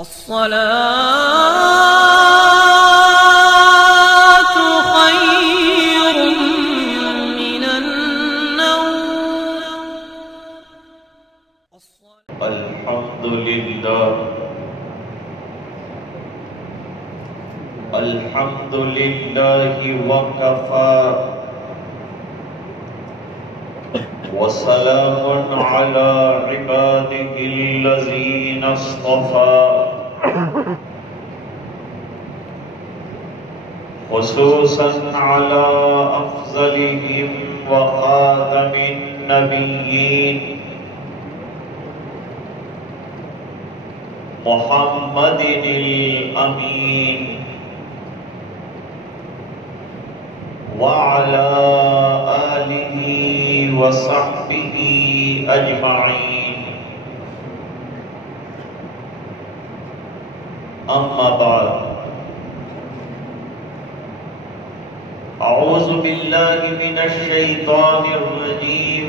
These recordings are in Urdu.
الصلاة خير من النوم. الحمد لله الحمد لله وكفى وسلام على عباده الذين اصطفى خصوصا على أفضلهم وخاتم النبيين محمد الأمين وعلى آله وصحبه أجمعين. أما بعد، أعوذ بالله من الشيطان الرجيم.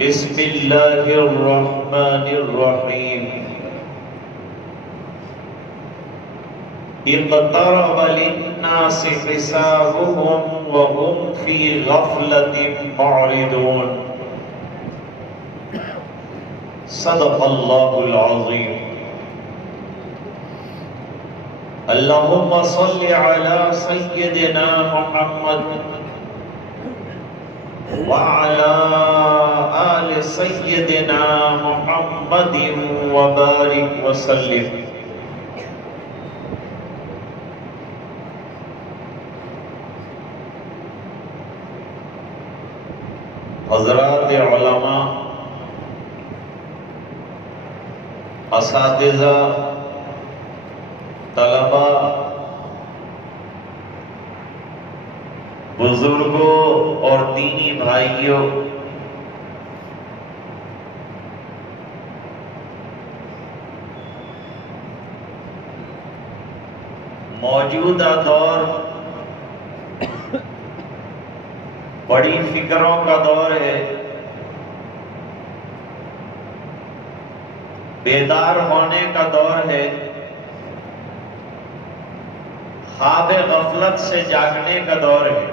بسم الله الرحمن الرحيم. اقترب للناس حسابهم وهم في غفلة معرضون. صدق الله العظيم. اللهم صل على سيدنا محمد وعلى آل سيدنا محمد وبارك وسلم. حضرات علماء، اساتذہ، طلباء، بزرگوں اور دینی بھائیوں، موجودہ دور بڑی فکروں کا دور ہے. بیدار ہونے کا دور ہے. خواب غفلت سے جاگنے کا دور ہے.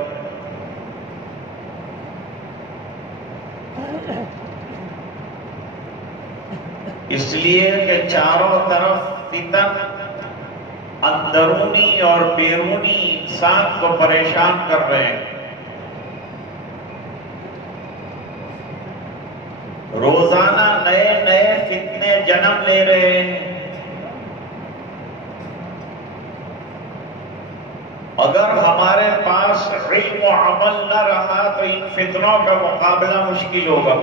اس لیے کہ چاروں طرف فتن اندرونی اور بیرونی انسان کو پریشان کر رہے ہیں. روزانہ نئے نئے فتنے جنم لے رہے ہیں. اگر ہمارے پاس علم و عمل نہ رہا تو ان فتنوں کا مقابلہ مشکل ہوگا.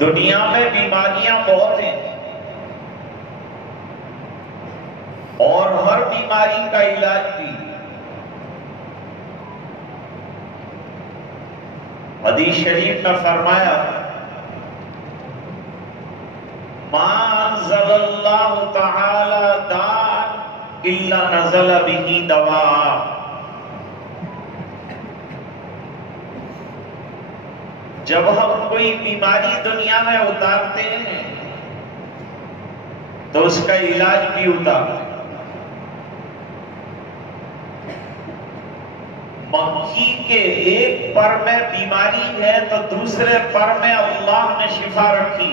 دنیا میں بیماریاں بہت ہیں اور ہر بیماری کا علاج بھی. حدیث شریف میں فرمایا ما انزل اللہ تعالی داء الا نزل به دواء. جب ہم کوئی بیماری دنیا میں اتارتے ہیں تو اس کا علاج بھی اتارتے ہیں. مکھی کے ایک پر میں بیماری ہے تو دوسرے پر میں اللہ نے شفا رکھی.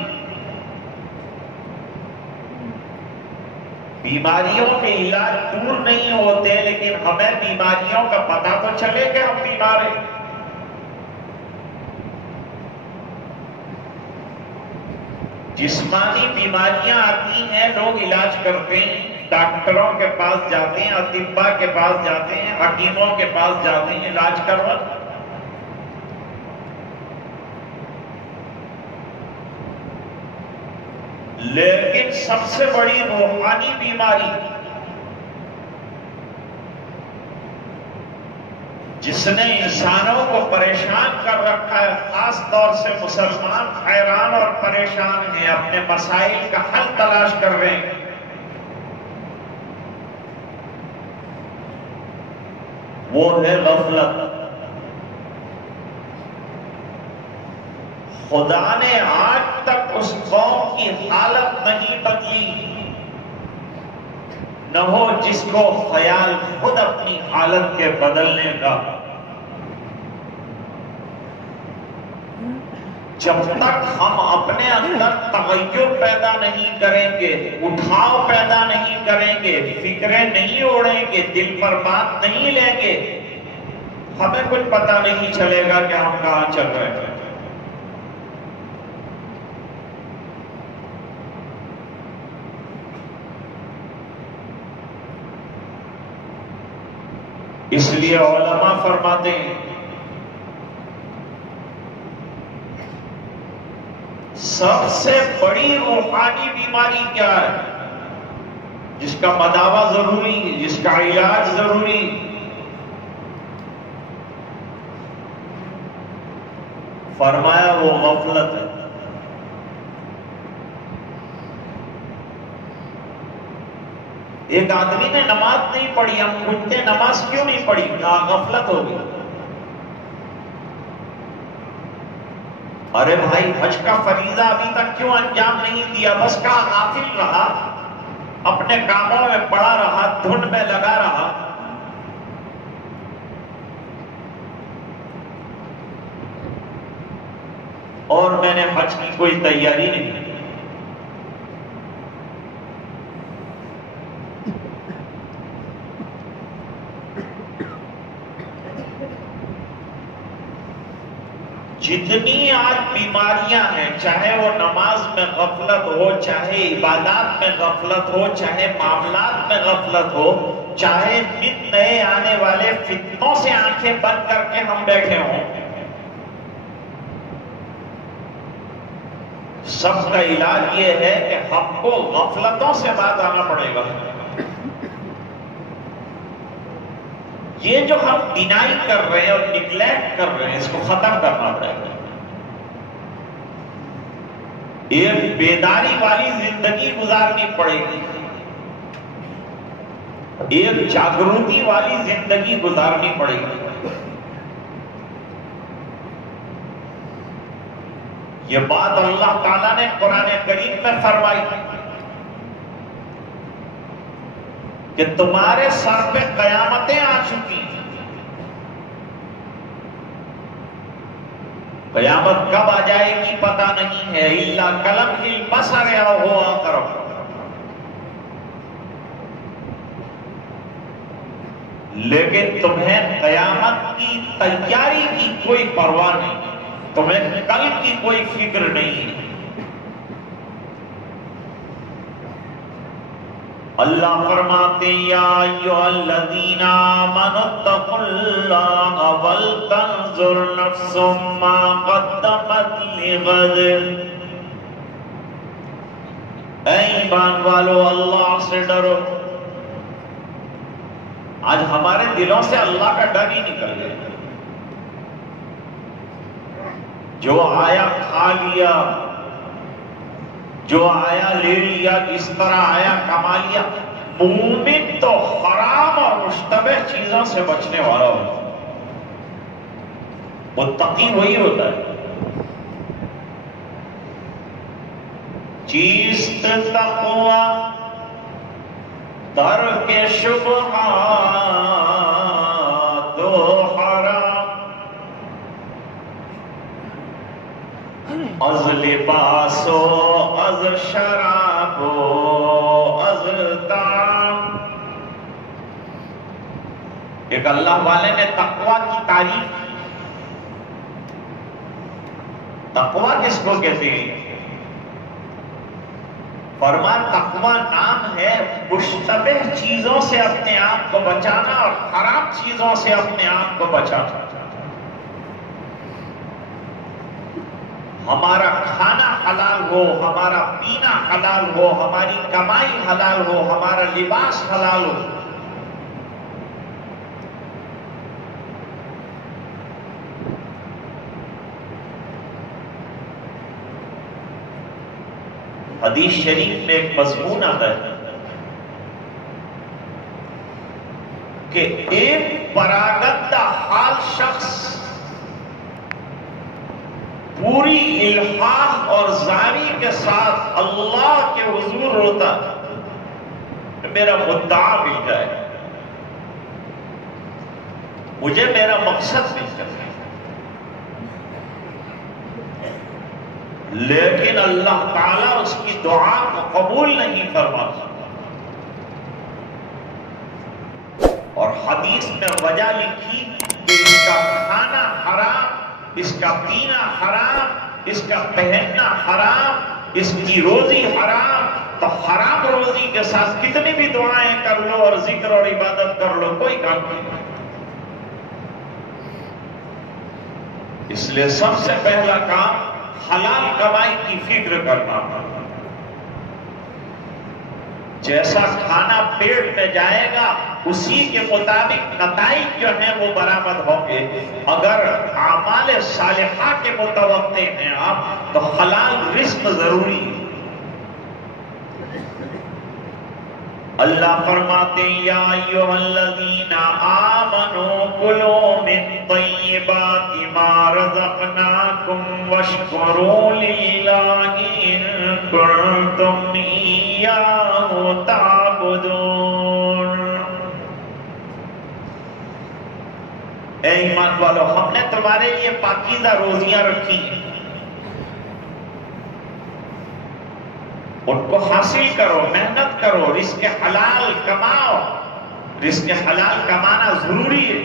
بیماریوں کے علاج دور نہیں ہوتے لیکن ہمیں بیماریوں کا پتہ تو چلے کہ ہم بیمار ہیں. جسمانی بیماریاں آتی ہیں، لوگ علاج کرتے ہیں، ڈاکٹروں کے پاس جاتے ہیں، اطباء کے پاس جاتے ہیں، حکیموں کے پاس جاتے ہیں علاج کروانے. لیکن سب سے بڑی روحانی بیماری جس نے انسانوں کو پریشان کر رکھا ہے، خاص طور سے مسلمان حیران اور پریشان ہیں، اپنے مسائل کا حل تلاش کر رہے ہیں. وہ ہے غفلت. خدا نے آج تک اس قوم کی حالت نہیں بدلی، نہ ہو جس کو خیال خود اپنی حالت کے بدلنے کا۔ جب تک ہم اپنے اندر تغیر پیدا نہیں کریں گے، اٹھاؤ پیدا نہیں کریں گے، فکریں نہیں اوڑیں گے، دل پر بات نہیں لیں گے، ہمیں کچھ پتہ نہیں چلے گا کہ ہم کہاں چل رہے ہیں۔ اس لیے علماء فرماتے ہیں سب سے بڑی روحانی بیماری کیا ہے جس کا مداوع ضروری، جس کا علاج ضروری؟ فرمایا وہ غفلت ہے۔ ایک آدمی نے نماز نہیں پڑھی، ہم پوچھتے نماز کیوں نہیں پڑھی؟ غفلت ہو گئی۔ ارے بھائی حج کا فریضہ ابھی تک کیوں انجام نہیں دیا؟ بس کہا غافل رہا، اپنے کاموں میں پڑا رہا، دھن میں لگا رہا۔ اور میں نے حج کی کوئی تیاری نہیں کی۔ جتنی آج بیماریاں ہیں، چاہے وہ نماز میں غفلت ہو، چاہے عبادات میں غفلت ہو، چاہے معاملات میں غفلت ہو، چاہے نت نئے آنے والے فتنوں سے آنکھیں بند کر کے ہم بیٹھے ہوں، سب کا علاج یہ ہے کہ ہم کو غفلتوں سے باز آنا پڑے گا۔ یہ جو ہم ڈینائی کر رہے ہیں اور نیگلیکٹ کر رہے ہیں، اس کو ختم کرنا پڑے گا۔ ایک بیداری والی زندگی گزارنی پڑے گی، ایک جاگروتی والی زندگی گزارنی پڑے گی۔ یہ بات اللہ تعالیٰ نے قرآن کریم میں فرمائی کہ تمہارے سر پہ قیامتیں آ چکی ہیں۔ قیامت کب آ جائے گی پتہ نہیں ہے، الا کلمح البصر او هو اقرب۔ لیکن تمہیں قیامت کی تیاری کی کوئی پرواہ نہیں، تمہیں کل کی کوئی فکر نہیں ہے۔ اللہ فرماتے یا ایھا الذین آمنوا اتقوا اللہ ولتنظر نفس ما قدمت لغد۔ اے ایمان والو اللہ سے ڈرو۔ آج ہمارے دلوں سے اللہ کا ڈر ہی نکل گیا، جو آیا کھا لیا، جو آیا لے لیا، جس طرح آیا کما لیا۔ مومن تو حرام اور مشتبہ چیزوں سے بچنے والا ہوتا ہے، متقی وہی ہوتا ہے۔ چیست تقوی ترک شبہات و حرام، از لباس و از شراب و از طعام۔ ایک اللہ والے نے تقوی کی تعریف کی۔ تقوی کس کو کہتے ہیں؟ فرمان تقوی نام ہے مشتبہ چیزوں سے اپنے آپ کو بچانا اور حرام چیزوں سے اپنے آپ کو بچانا۔ ہمارا کھانا حلال ہو، ہمارا پینا حلال ہو، ہماری کمائی حلال ہو، ہمارا لباس حلال ہو۔ حدیث شریف میں ایک مضمون آتا ہے کہ ایک پراگندہ حال شخص پوری الحاح اور زاری کے ساتھ اللہ کے حضور روتا کہ میرا مدعا مل جائے، مجھے میرا مقصد مل جائے، لیکن اللہ تعالیٰ اس کی دعا کو قبول نہیں فرماتا۔ اور حدیث میں وجہ لکھی کہ اس کا کھانا حرام، اس کا پینا حرام، اس کا پہننا حرام، اس کی روزی حرام۔ تو حرام روزی کے ساتھ کتنی بھی دعائیں کر لو اور ذکر اور عبادت کر لو، کوئی کام نہیں۔ اس لیے سب سے پہلا کام حلال کمائی کی فکر کرنا۔ جیسا کھانا پیٹ میں جائے گا اسی کے مطابق نتائج جو ہیں وہ برآمد ہوں گے۔ اگر اعمال صالحہ کے متوقع ہیں آپ تو حلال رزق ضروری ہے۔ اللہ فرماتے ہیں یا ایھا الذین آمنوا کلوا من طیبات ما رزقناکم واشکروا للہ ان کنتم ایاہ تعبدون۔ اے ایمان والو، ہم نے تمہارے لیے پاکیزہ روزیاں رکھی ہیں، ان کو حاصل کرو، محنت کرو، رزق حلال کماؤ۔ رزق حلال کمانا ضروری ہے۔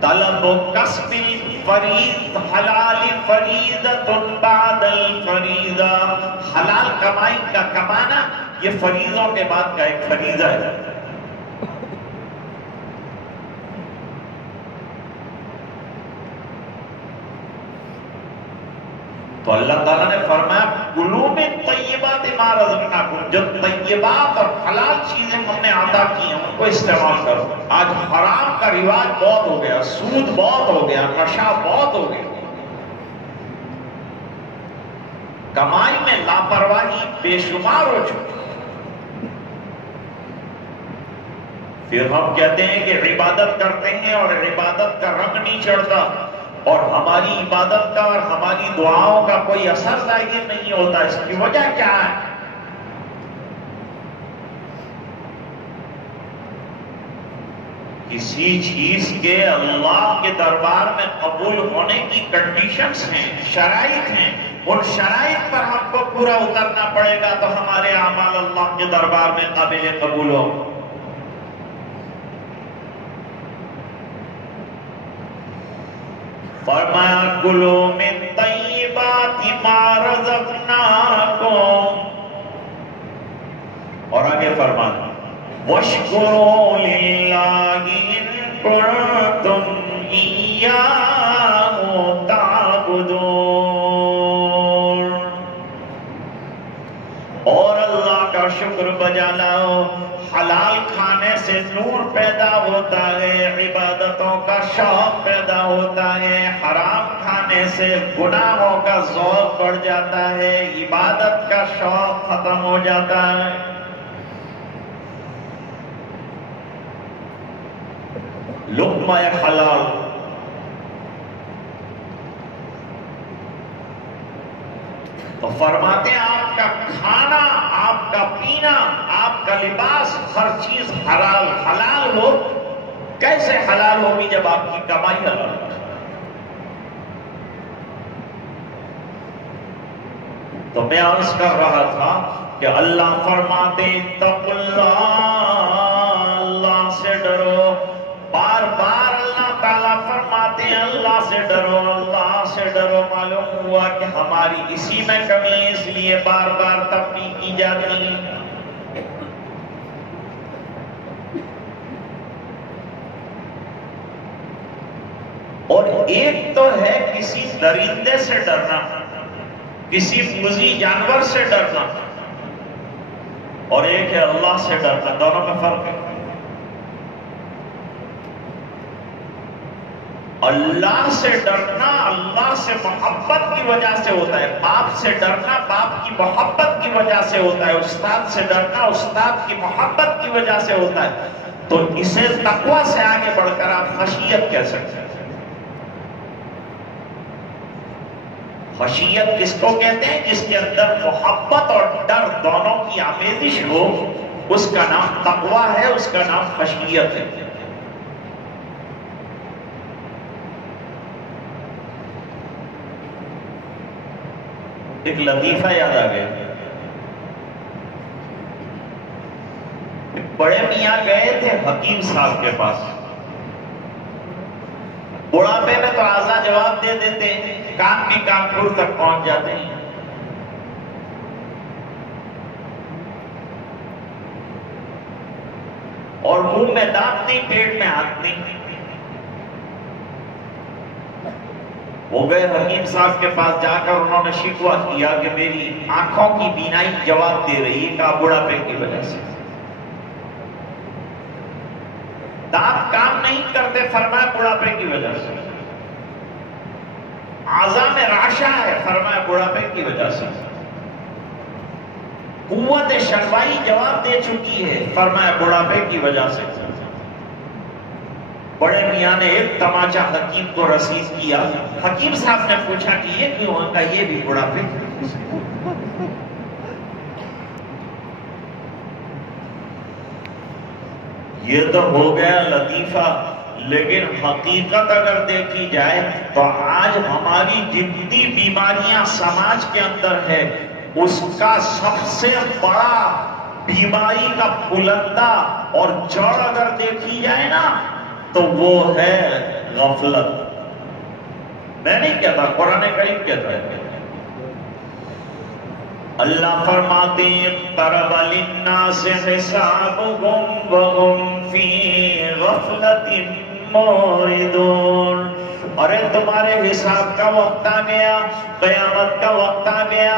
طلب و کسب الفریض حلال فریضۃ بعد الفریضہ۔ حلال کمائی کا کمانا یہ فریضوں کے بعد کا ایک فریضہ ہے۔ تو اللہ تعالیٰ نے فرمایا کلوا من طیبات ما رزقناکم، جو طیبات اور حلال چیزیں ہم نے عطا کی ہیں ان کو استعمال کرو۔ آج حرام کا رواج بہت ہو گیا، سود بہت ہو گیا، نشہ بہت ہو گیا، کمائی میں لاپرواہی بے شمار ہو چکی۔ پھر ہم کہتے ہیں کہ عبادت کرتے ہیں اور عبادت کا رنگ نہیں چڑھتا، اور ہماری عبادت کا اور ہماری دعاؤں کا کوئی اثر ظاہر نہیں ہوتا۔ اس کی وجہ کیا ہے؟ کسی چیز کے اللہ کے دربار میں قبول ہونے کی کنڈیشنز ہیں، شرائط ہیں، ان شرائط پر ہم کو پورا اترنا پڑے گا تو ہمارے اعمال اللہ کے دربار میں قابل قبول ہو۔ فرمایا کلوا من طیبات ما رزقناکم، اور آگے فرمایا واشکروا للہ ان کنتم ایاہ تعبدون، اور اللہ کا شکر بجا لاؤ۔ حلال کھانے سے نور پیدا ہوتا ہے، عبادتوں کا شوق پیدا ہوتا ہے۔ حرام کھانے سے گناہوں کا ذوق بڑھ جاتا ہے، عبادت کا شوق ختم ہو جاتا ہے۔ لقمہ حلال، تو فرماتے ہیں آپ کا کھانا، آپ کا پینا، آپ کا لباس، ہر چیز حلال حلال ہو۔ کیسے حلال ہوگی جب آپ کی کمائی حلال ہو؟ تو میں عرض کر رہا تھا کہ اللہ فرماتے اتقوا اللہ، اللہ سے ڈرو۔ بار بار اللہ تعالیٰ فرماتے ہیں اللہ سے ڈرو، اللہ سے ڈرو۔ معلوم ہوا کہ ہماری اسی میں کمی ہے، اس لیے بار بار تنبیہ کی جاتی ہے۔ اور ایک تو ہے کسی درندے سے ڈرنا، کسی موذی جانور سے ڈرنا، اور ایک ہے اللہ سے ڈرنا، دونوں میں فرق ہے۔ اللہ سے ڈرنا اللہ سے محبت کی وجہ سے ہوتا ہے، باپ سے ڈرنا باپ کی محبت کی وجہ سے ہوتا ہے، استاد سے ڈرنا استاد کی محبت کی وجہ سے ہوتا ہے۔ تو اسے تقویٰ سے آگے بڑھ کر آپ خشیت کہہ سکتے ہیں۔ خشیت کس کو کہتے ہیں؟ جس کے اندر محبت اور ڈر دونوں کی آمیزش ہو، اس کا نام تقویٰ ہے، اس کا نام خشیت ہے۔ ایک لطیفہ یاد آ گیا، بڑے میاں گئے تھے حکیم صاحب کے پاس۔ بڑھاپے میں تو آزا جواب دے دیتے ہیں، کان بھی کانپور تک پہنچ جاتے ہیں۔ اور منہ میں دانت نہیں، پیٹ میں ہاتھ نہیں۔ وہ گئے حکیم صاحب کے پاس، جا کر انہوں نے شکوہ کیا کہ میری آنکھوں کی بینائی جواب دے رہی ہے، کہا بڑھاپے کی وجہ سے۔ دانت کام نہیں کرتے، فرمایا بڑھاپے کی وجہ سے۔ اعضاء میں راشا ہے، فرمایا بڑھاپے کی وجہ سے۔ قوت شنوائی جواب دے چکی ہے، فرمایا بڑھاپے کی وجہ سے۔ بڑے میاں نے ایک تماچا حکیم کو رسید کیا۔ حکیم صاحب نے پوچھا کہ یہ کیوں ہوگا؟ یہ بھی بڑھاپے کی وجہ سے۔ یہ تو ہو گیا لطیفہ، لیکن حقیقت اگر دیکھی جائے تو آج ہماری جتنی بیماریاں سماج کے اندر ہے، اس کا سب سے بڑا بیماری کا بلندہ اور جڑ اگر دیکھی جائے نا تو وہ ہے غفلت۔ میں نہیں کہتا، قرآن کریم کہتا ہے۔ اللہ فرماتے ہیں اقترب للناس حسابهم وهم فی غفلۃ معرضون۔ ارے تمہارے حساب کا وقت آ گیا، قیامت کا وقت آ گیا،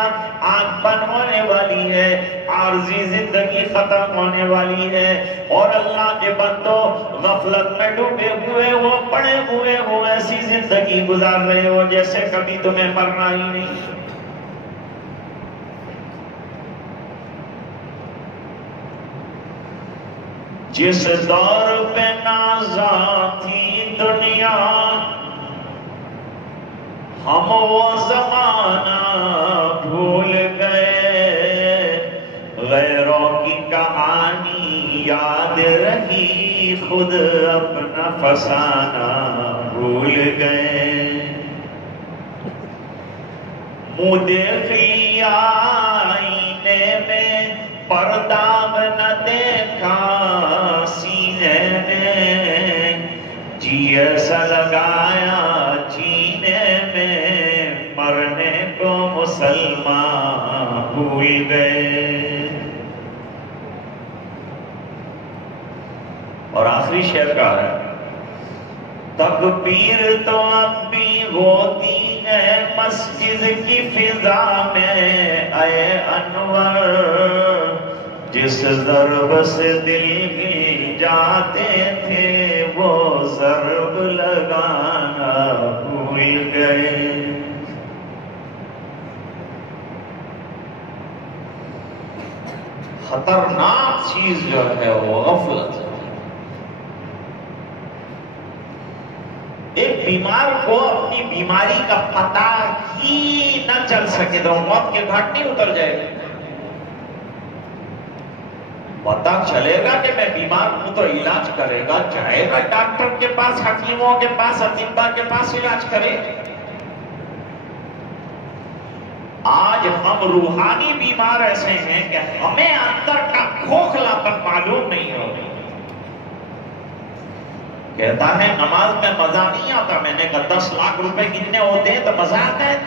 آنکھ بند ہونے والی ہے، عارضی زندگی ختم ہونے والی ہے، اور اللہ کے بندو غفلت میں ڈوبے ہوئے ہو، پڑے ہوئے ہو، ایسی زندگی گزار رہے ہو جیسے کبھی تمہیں مرنا ہی نہیں۔ جس دور پہ نازاں تھی دنیا، ہم وہ زمانہ بھول گئے، غیروں کی کہانی یاد رہی، خود اپنا فسانہ بھول گئے۔ منہ دیکھی آئینے میں پرداب نہ دیکھا، سینے میں جی ایسا لگایا، جینے میں مرنے کو مسلمان بھول گئے۔ اور آخری شعر کا ہے، تکبیر تو اب بھی ہوتی ہے مسجد کی فضا میں، اے انور جس ضرب سے دل ہل جاتے تھے، وہ ضرب لگانا بھول گئے۔ خطرناک چیز جو ہے وہ غفلت ہے۔ ایک بیمار کو اپنی بیماری کا پتہ ہی نہ چل سکے تو موت کے گھاٹ نہیں اتر جائے گا۔ پتہ چلے گا کہ میں بیمار ہوں تو علاج کرے گا، جائے گا ڈاکٹر کے پاس، حکیموں کے پاس، اطباء کے پاس علاج کرے۔ آج ہم روحانی بیمار ایسے ہیں کہ ہمیں اندر کا کھوکھلا پن معلوم نہیں ہو رہی۔ کہتا ہے نماز میں مزہ نہیں آتا، میں نے کہا 10 لاکھ روپے کتنے ہوتے ہیں تو مزہ آتا ہے۔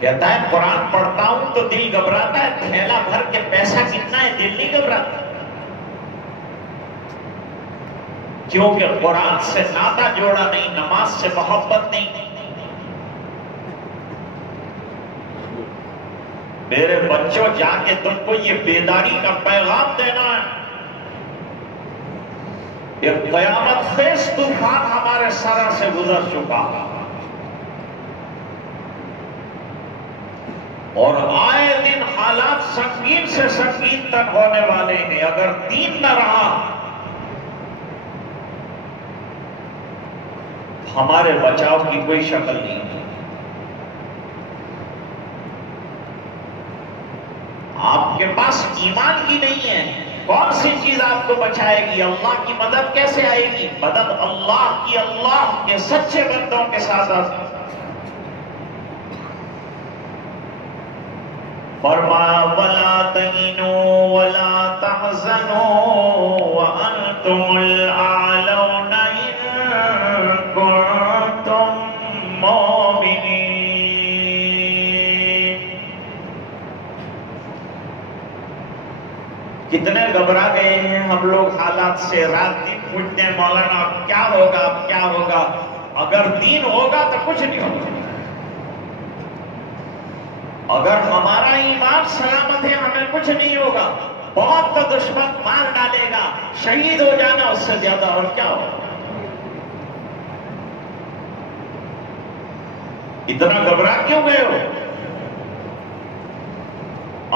کہتا ہے قرآن پڑھتا ہوں تو دل گھبراتا ہے، تھیلا بھر کے پیسہ کتنا ہے دل نہیں گھبراتا، کیونکہ قرآن سے ناطہ جوڑا نہیں، نماز سے محبت نہیں۔ میرے بچوں جا کے تم کو یہ بیداری کا پیغام دینا ہے۔ یہ قیامت خیز طوفان ہمارے سرا سے گزر چکا اور آئے دن حالات سنگین سے سنگین تر ہونے والے ہیں۔ اگر دین نہ رہا ہمارے بچاؤ کی کوئی شکل نہیں ہے۔ آپ کے پاس ایمان ہی نہیں ہے، کون سی چیز آپ کو بچائے گی؟ اللہ کی مدد کیسے آئے گی؟ مدد اللہ کی، اللہ کے سچے بندوں کے ساتھ آتی۔ فرمایا وَلَا تَهِنُوا وَلَا تَحْزَنُوا وَأَنْتُمُ الْأَعْلَوْنَ إِن كُنتُم مُّؤْمِنِينَ۔ کتنے گھبرا گئے ہیں ہم لوگ حالات سے، رات دن پوچھتے ہیں مولانا اب کیا ہوگا، اب کیا ہوگا؟ اگر دین ہوگا تو کچھ نہیں ہوگا۔ اگر ہمارا ایمان سلامت ہے ہمیں کچھ نہیں ہوگا۔ بہت تو دشمن مار ڈالے گا، شہید ہو جانا اس سے زیادہ اور کیا ہوگا؟ اتنا گھبرا کیوں گئے ہو؟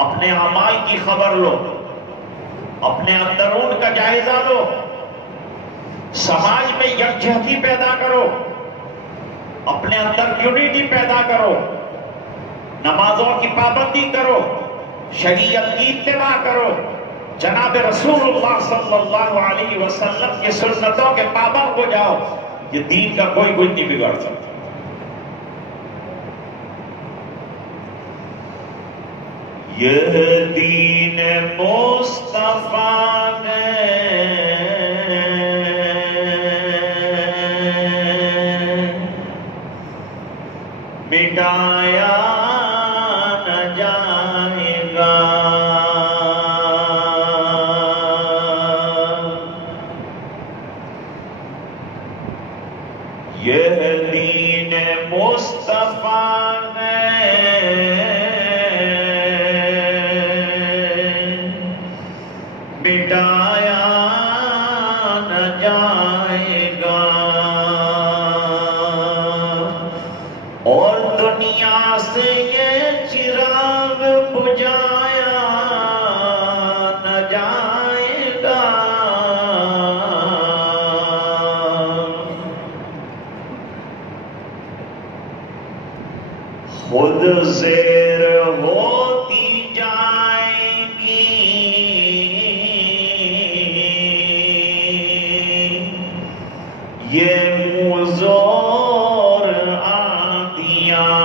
اپنے اعمال کی خبر لو، اپنے اندرون کا جائزہ لو، سماج میں یکجہتی پیدا کرو، اپنے اندر یونٹی پیدا کرو، نمازوں کی پابندی کرو، شریعت کی اتباع کرو، جناب رسول اللہ صلی اللہ علیہ وسلم کی سنتوں کے پابند ہو جاؤ۔ یہ دین کا کوئی کچھ نہیں بگاڑ سکتا۔ یہ دین مصطفیٰ نے مٹایا نہ جائے گا، یہ دین مصطفیٰ نے مٹایا نہ جائے گا، اور دنیا سے یہ چراغ بجھایا نہ جائے گا۔ خود زیر ہوتی جائیں گی یہ مزور آندیاں،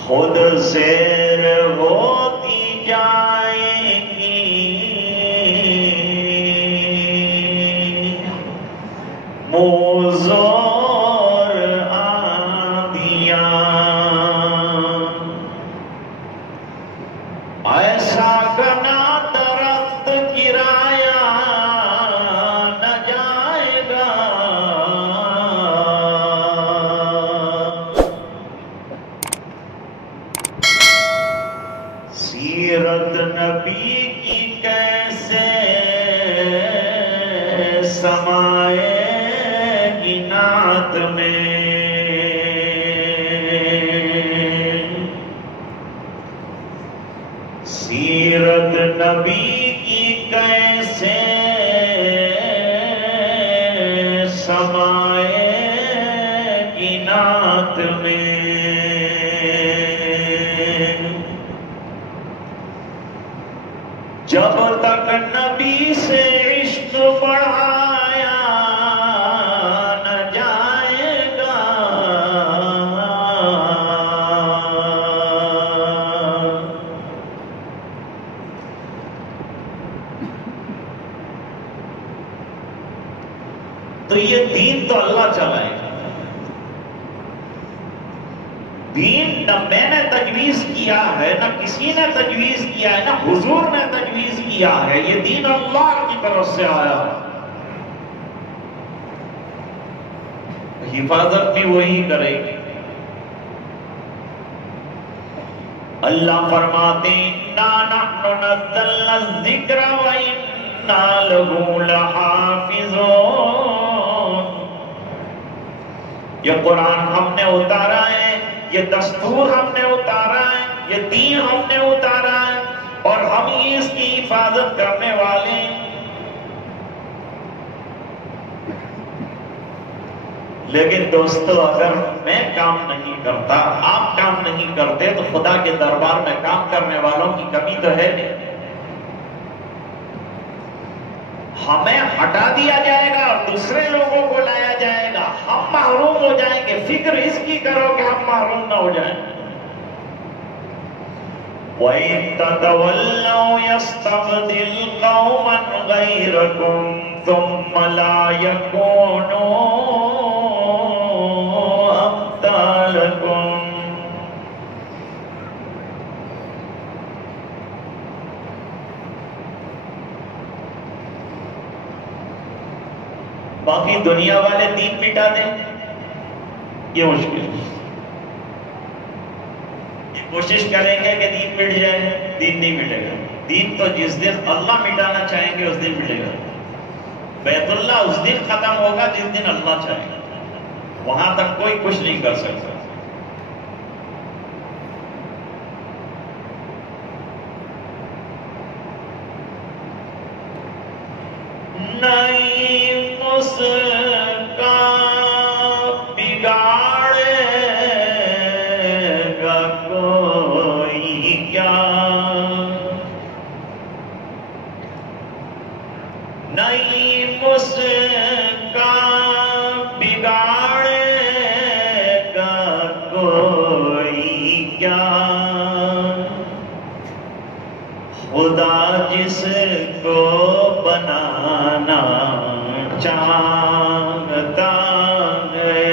خود زیر ہوتی جائیں گی مزور آندیاں، ایسا گنا درخت گرایا نہ جائے گا۔ سیرت نبی کی کیسے سمائے گی نعت میں، سیرت نبی کی کیسے سمائے گی نعت میں۔ جب تک نبی سے عشق بڑھایا نہ جائے گا، تو یہ دین تو اللہ چلائے گا۔ دین نہ میں نے تجویز کیا ہے، نہ کسی نے تجویز کیا ہے، نہ حضور نے تجویز کیا ہے، یہ دین اللہ کی طرف سے آیا ہے۔ حفاظت بھی وہی کرے گی۔ اللہ فرماتے اِنَّا نَحْنُ نَزَّلْنَا الذِّكْرَ وَإِنَّا لَهُ لَحَافِظُونَ۔ یہ قرآن ہم نے اتارا ہے، یہ دستور ہم نے اتارا ہے، یہ دین ہم نے اتارا ہے، اور ہم ہی اس کی حفاظت کرنے والے ہیں۔ لیکن دوستو اگر میں کام نہیں کرتا، آپ کام نہیں کرتے، تو خدا کے دربار میں کام کرنے والوں کی کمی تو ہے نہیں۔ ہمیں ہٹا دیا جائے گا اور دوسرے لوگوں کو لایا جائے گا، ہم محروم ہو جائیں گے۔ فکر اس کی کرو کہ ہم محروم نہ ہو جائیں۔ وَإِن تَتَوَلَّوْا يَسْتَبْدِلْ قَوْمًا غَيْرَكُمْ ثُمَّ لَا يَكُونُوا أَمْثَالَكُمْ۔ باقی دنیا والے دین مٹا دیں، یہ مشکل ہے۔ کوشش کریں گے کہ دین مٹ جائے، دین نہیں مٹے گا۔ دین تو جس دن اللہ مٹانا چاہیں گے اس دن مٹے گا۔ بیت اللہ اس دن ختم ہوگا جس دن اللہ چاہے گا، وہاں تک کوئی کچھ نہیں کر سکتا۔ نہیں مسکان بگاڑے گا کوئی کیا، نہیں مسکان بگاڑے گا کوئی کیا، خدا جس کو بنانا چاہتا ہے۔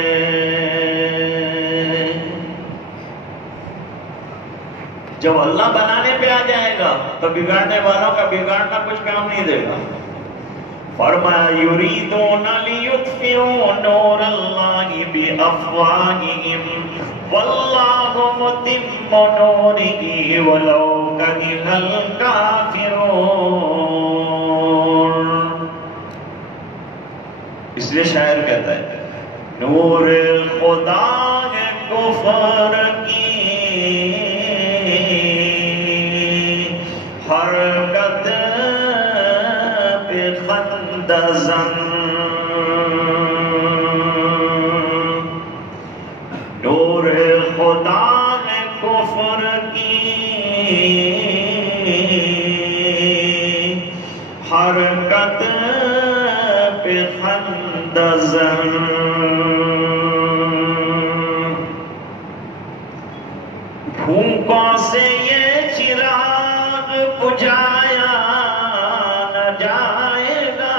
جب اللہ بنانے پہ آ جائے گا تو بگاڑنے والوں کا بگاڑنا کچھ کام نہیں دے گا۔ فرمایا یریدون لیطفئوا نور اللہ بافواہہم واللہ متم نورہ ولو کرہ الکافرون۔ اس لیے شاعر کہتا ہے نور خدا کفر کی حرکت پہ خندہ زن، نور خدا کفر کی حرکت پہ خندہ زن، بھوکوں سے یہ چراغ بجھایا نہ جائے گا،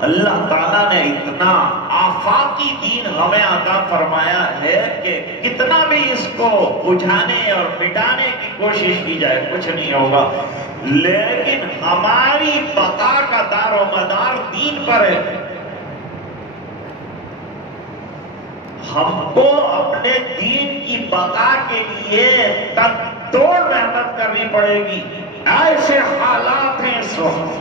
اللہ تعالیٰ نے اتنا آفاقی دین ہمیں عطا فرمایا ہے کہ کتنا بھی اس کو بجھانے اور مٹانے کی کوشش کی جائے کچھ نہیں ہوگا، لیکن ہماری بقا کا دار و مدار دین پر ہے۔ ہم کو اپنے دین کی بقا کے لیے تک توڑ محنت کرنی پڑے گی۔ ایسے حالات ہیں اس وقت،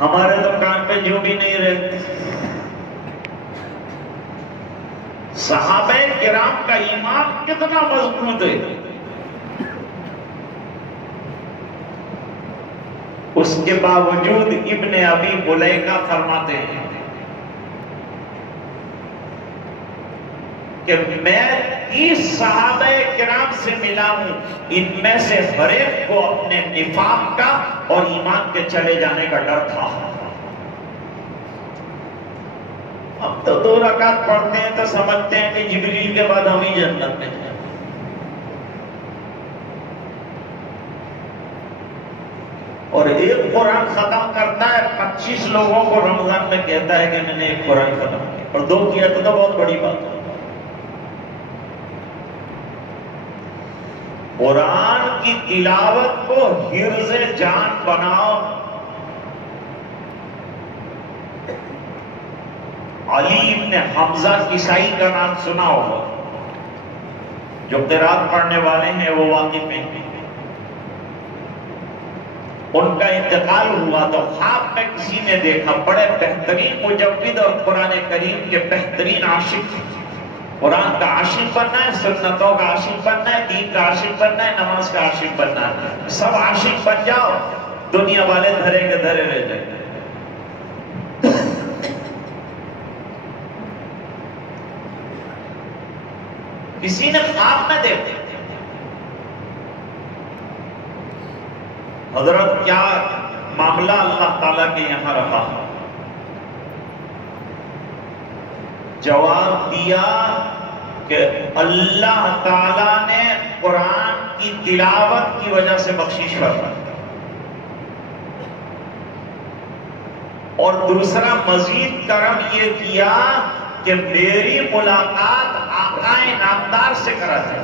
ہمارے دکان پہ جو بھی نہیں رہتے، صحابہ کرام کا ایمان کتنا مضبوط ہے، اس کے باوجود ابن ابی ملیکہ فرماتے ہیں کہ میں 30 صحابہ کرام سے ملا ہوں، ان میں سے ہر ایک کو اپنے نفاق کا اور ایمان کے چلے جانے کا ڈر تھا۔ اب تو 2 رکعت پڑھتے ہیں تو سمجھتے ہیں کہ جبریل کے بعد ہم ہی جنت میں جائیں، اور ایک قرآن ختم کرتا ہے 25 لوگوں کو رمضان میں کہتا ہے کہ میں نے ایک قرآن ختم کیا، اور 2 کیا تو بہت بڑی بات ہے۔ قرآن کی تلاوت کو حرز جان بناؤ۔ علی ابن حمزہ کسائی کا نام سنا ہوگا، جو قرآن پڑھنے والے ہیں وہ واقف ہیں۔ ان کا انتقال ہوا تو خواب میں کسی نے دیکھا، بڑے بہترین مجود اور قرآن کریم کے بہترین عاشق، قرآن کا عاشق بننا ہے، سنتوں کا عاشق بننا ہے، دین کا عاشق بننا ہے، نماز کا عاشق بننا ہے، سب عاشق بن جاؤ، دنیا والے دھرے کے دھرے رہ جائیں۔ کسی نے خواب میں دیکھا حضرت کیا معاملہ اللہ تعالیٰ کے یہاں رہا، جواب دیا کہ اللہ تعالیٰ نے قرآن کی تلاوت کی وجہ سے بخشش فرمائی، اور دوسرا مزید کرم یہ کیا کہ میری ملاقات آقا نامدار سے کرا دیا۔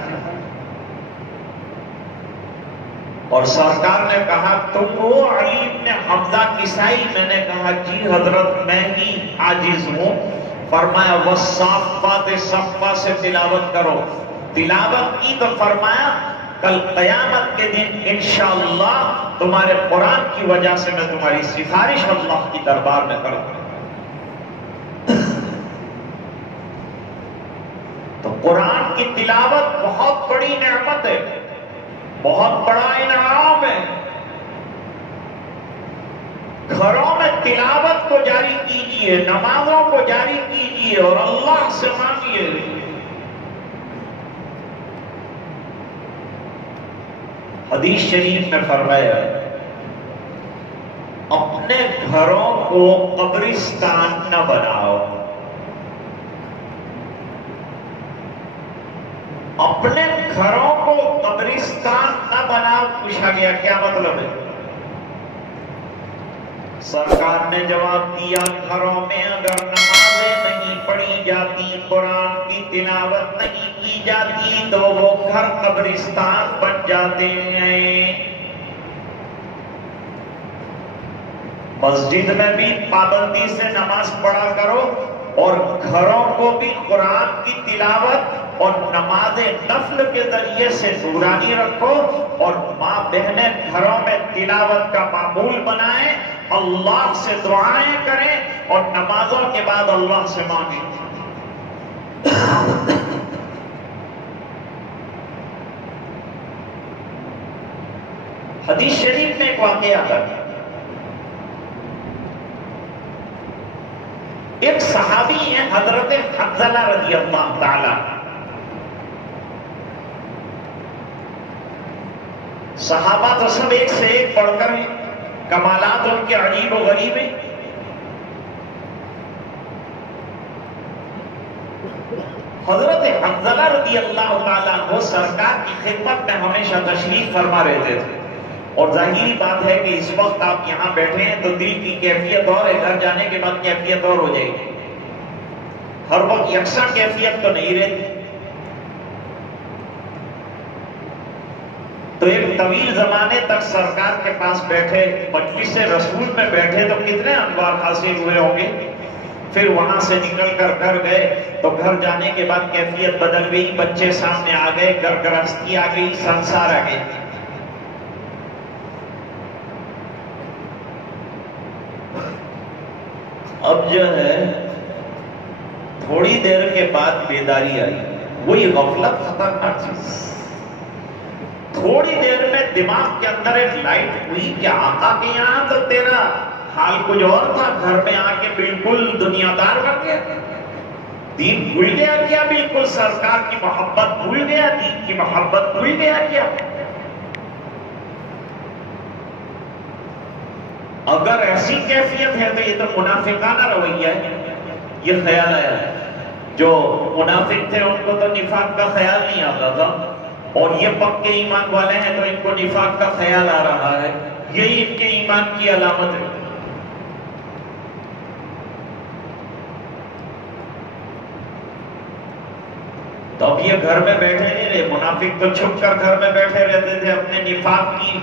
اور سرکار نے کہا تم وہ علی بن حمزہ کسائی؟ میں نے کہا جی حضرت میں ہی عاجز ہوں۔ فرمایا والصافات صفا سے تلاوت کرو، تلاوت کی تو فرمایا کل قیامت کے دن انشاءاللہ تمہارے قرآن کی وجہ سے میں تمہاری سفارش اللہ کی دربار میں کروں۔ تو قرآن کی تلاوت بہت بڑی نعمت ہے، بہت بڑا انعام ہے۔ گھروں میں تلاوت کو جاری کیجئے، نمازوں کو جاری کیجئے اور اللہ سے مانگیے۔ حدیث شریف میں فرمایا اپنے گھروں کو قبرستان نہ بناؤ، اپنے گھروں کو قبرستان نہ بناؤ۔ پوچھا گیا کیا مطلب ہے؟ سرکار نے جواب دیا گھروں میں اگر نمازیں نہیں پڑھی جاتی، قرآن کی تلاوت نہیں کی جاتی تو وہ گھر قبرستان بن جاتے ہیں۔ مسجد میں بھی پابندی سے نماز پڑھا کرو اور گھروں کو بھی قرآن کی تلاوت اور نماز نفل کے ذریعے سے نورانی رکھو، اور ماں بہنیں گھروں میں تلاوت کا معمول بنائیں، اللہ سے دعائیں کریں اور نمازوں کے بعد اللہ سے مانگیں۔ حدیث شریف میں ایک واقعہ آتا ہے، ایک صحابی ہیں حضرت حنظلہ رضی اللہ تعالی، صحابہ تو سب ایک سے ایک پڑھ کر ہیں، کمالات ان کے عجیب و غریب ہیں۔ حضرت حنظلہ رضی اللہ تعالیٰ وہ سرکار کی خدمت میں ہمیشہ تشریف فرما رہتے تھے، اور ظاہری بات ہے کہ اس وقت آپ یہاں بیٹھے ہیں تو دل کی کیفیت اور ہے، گھر جانے کے بعد کیفیت اور ہو جائے گی، ہر وقت یکساں کیفیت تو نہیں رہتی۔ تو ایک طویل زمانے تک سرکار کے پاس بیٹھے، مجلس رسول میں بیٹھے تو کتنے انوار حاصل ہوئے ہوں گے۔ پھر وہاں سے نکل کر گھر گئے تو گھر جانے کے بعد کیفیت بدل گئی، بچے سامنے آ گئے، گھر گرہستی آ گئی، سنسار آ گئی۔ اب جو ہے تھوڑی دیر کے بعد بیداری آئی، وہی غفلت خطرناک چیز۔ تھوڑی دیر میں دماغ کے اندر ایک لائٹ ہوئی کہ آقا کے یہاں تو تیرا حال کچھ اور تھا، گھر میں آ کے بالکل دنیا دار بن گیا، دین بھول گیا کیا؟ بالکل سرکار کی محبت بھول گیا، دین کی محبت بھول گیا کیا؟ اگر ایسی کیفیت ہے تو یہ تو منافقانہ رویہ ہے۔ یہ خیال آیا ہے جو منافق تھے ان کو تو نفاق کا خیال نہیں آتا تھا، اور یہ پکے ایمان والے ہیں تو ان کو نفاق کا خیال آ رہا ہے، یہی ان کے ایمان کی علامت ہے۔ تو اب یہ گھر میں بیٹھے نہیں رہے، منافق تو چھپ کر گھر میں بیٹھے رہتے تھے، اپنے نفاق کی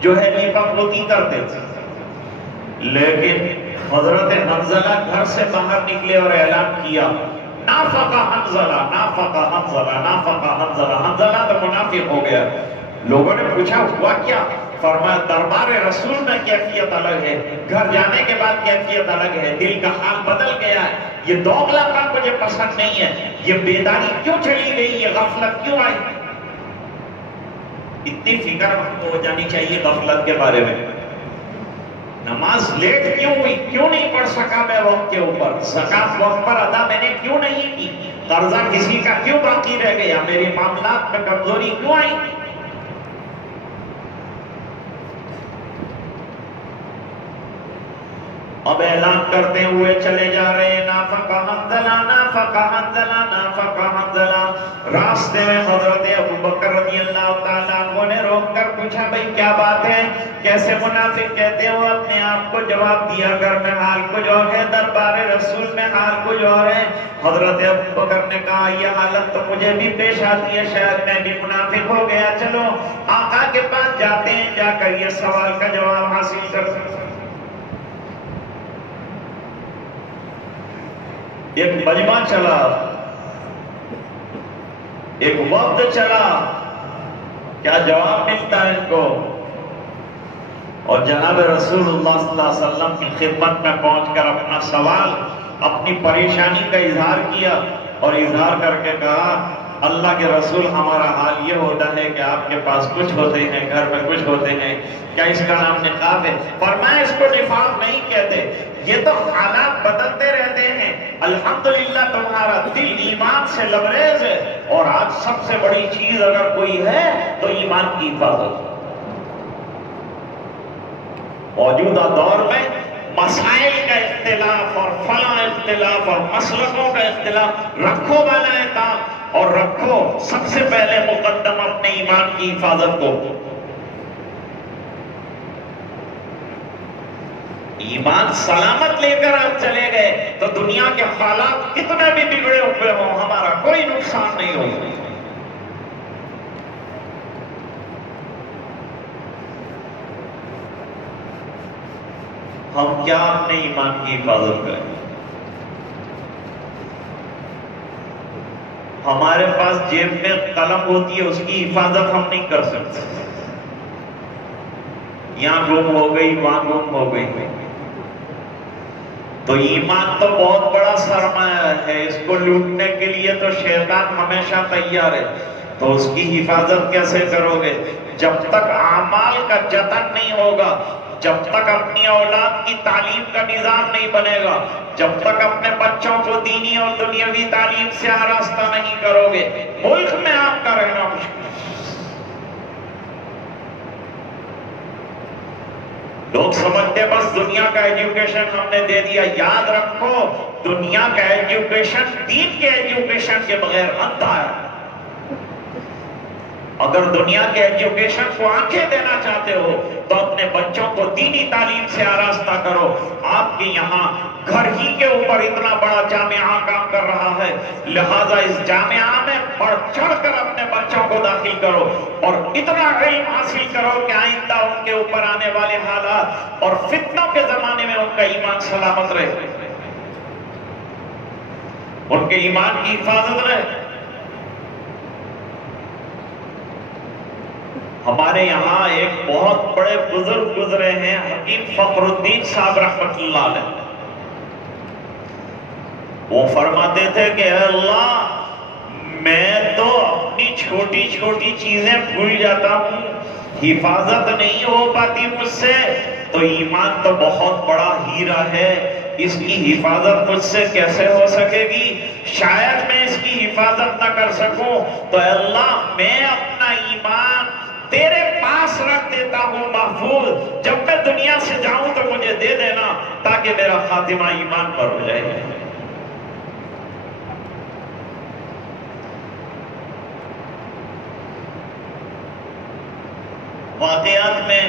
جو ہے نفاق ہوتی کرتے تھے۔ لیکن حضرت حنظلہ گھر سے باہر نکلے اور اعلان کیا نافق حنظلہ، نافق حنظلہ، نافق حنظلہ، حنظلہ تو منافق ہو گیا۔ لوگوں نے پوچھا ہوا کیا؟ فرمایا دربار رسول میں کیفیت الگ ہے، گھر جانے کے بعد کیفیت الگ ہے، دل کا حال بدل گیا ہے، یہ دوغلا پن مجھے پسند نہیں ہے، یہ بیداری کیوں چلی گئی، یہ غفلت کیوں آئی؟ اتنی فکر ہم کو ہو جانی چاہیے غفلت کے بارے میں۔ نماز لیٹ کیوں ہوئی، کیوں نہیں پڑھ سکا میں وقت کے اوپر، زکات وقت پر ادا میں نے کیوں نہیں کی، قرضہ کسی کا کیوں باقی رہ گیا، میری معاملات میں کمزوری کیوں آئی؟ اب اعلان کرتے ہوئے چلے جا رہے ہیں، نافقہ حنظلہ نافقہ حنظلہ نافقہ حنظلہ۔ راستے میں حضرت ابوبکر رضی اللہ تعالیٰ عنہ نے روک کر پوچھا بھائی کیا بات ہے، کیسے منافق کہتے ہو؟ اپنے آپ کو جواب دیا، گھر میں حال کچھ اور ہے، دربار رسول میں حال کچھ اور ہے۔ حضرت ابوبکر نے کہا یہ حالت تو مجھے بھی پیش آتی ہے، شاید میں بھی منافق ہو گیا، چلو آقا کے پاس جاتے ہیں، جا کر یہ سوال کا جواب حاصل کر سکتے۔ ایک مجمع چلا، ایک وقت چلا، کیا جواب ملتا ہے ان کو؟ اور جناب رسول اللہ صلی اللہ علیہ وسلم کی خدمت میں پہنچ کر اپنا سوال، اپنی پریشانی کا اظہار کیا، اور اظہار کر کے کہا اللہ کے رسول ہمارا حال یہ ہوتا ہے کہ آپ کے پاس کچھ ہوتے ہیں، گھر میں کچھ ہوتے ہیں، کیا اس کا نام نقاب ہے؟ فرمایا اس کو نفاق نہیں کہتے، یہ تو حالات بدلتے رہتے ہیں، الحمدللہ تمہارا دل ایمان سے لبریز ہے، اور آج سب سے بڑی چیز اگر کوئی ہے تو ایمان کی حفاظت۔ موجودہ دور میں مسائل کا اختلاف اور فلاں اختلاف اور مسلکوں کا اختلاف، رکھو والا ہے کام، اور رکھو سب سے پہلے مقدم اپنے ایمان کی حفاظت کو۔ ایمان سلامت لے کر آپ چلے گئے تو دنیا کے حالات کتنے بھی بگڑے ہوئے ہوں ہمارا کوئی نقصان نہیں ہوگا۔ ہم کیا اپنے ایمان کی حفاظت کریں؟ ہمارے پاس جیب میں قلم ہوتی ہے، اس کی حفاظت ہم نہیں کر سکتے، یہاں گم ہو گئی وہاں گم ہو گئی۔ تو ایمان تو بہت بڑا سرمایہ ہے، اس کو لوٹنے کے لیے تو شیطان ہمیشہ تیار ہے، تو اس کی حفاظت کیسے کرو گے؟ جب تک اعمال کا جتن نہیں ہوگا، جب تک اپنی اولاد کی تعلیم کا نظام نہیں بنے گا، جب تک اپنے بچوں کو دینی اور دنیاوی تعلیم سے آراستہ نہیں کرو گے، ملک میں آپ کا رہنا مشکل ہے۔ لوگ سمجھتے بس دنیا کا ایجوکیشن ہم نے دے دیا، یاد رکھو دنیا کا ایجوکیشن دین کے ایجوکیشن کے بغیر اندھا ہے۔ اگر دنیا کے ایجوکیشن کو آنکھیں دینا چاہتے ہو تو اپنے بچوں کو دینی تعلیم سے آراستہ کرو۔ آپ کے یہاں گھر ہی کے اوپر اتنا بڑا جامعہ کام کر رہا ہے، لہذا اس جامعہ میں بڑھ چڑھ کر اپنے بچوں کو داخل کرو، اور اتنا علم حاصل کرو کہ آئندہ ان کے اوپر آنے والے حالات اور فتنوں کے زمانے میں ان کا ایمان سلامت رہے، ان کے ایمان کی حفاظت رہے۔ ہمارے یہاں ایک بہت بڑے بزرگ گزرے ہیں، حکیم فخر الدین صاحب رحمت اللہ علیہ، وہ فرماتے تھے کہ اے اللہ میں تو اپنی چھوٹی چھوٹی چیزیں بھول جاتا ہوں، حفاظت نہیں ہو پاتی مجھ سے، تو ایمان تو بہت بڑا ہیرا ہے، اس کی حفاظت مجھ سے کیسے ہو سکے گی؟ شاید میں اس کی حفاظت نہ کر سکوں، تو اے اللہ میں اپنا ایمان تیرے پاس رکھ دیتا ہوں محفوظ، جب میں دنیا سے جاؤں تو مجھے دے دینا تاکہ میرا خاتمہ ایمان پر ہو جائے۔ واقعات میں